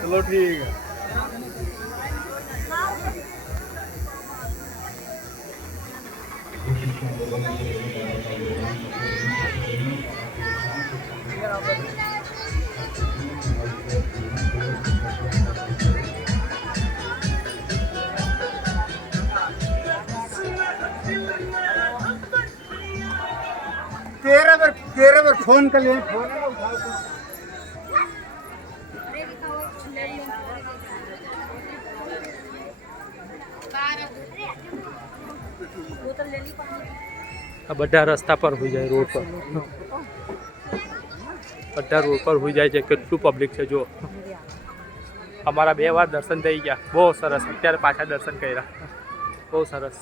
चलो ठीक है। तेरे पर फोन कर ले, फोन ना उठाओ तो। બધા રસ્તા પર હોઈ જાય, રોડ પર બધા રોડ પર હોઈ જાય છે। કેટલું પબ્લિક છે જો। અમારા 2 વાર દર્શન થઈ ગયા, બહુ સરસ। અત્યારે પાછા દર્શન કર્યા, બહુ સરસ।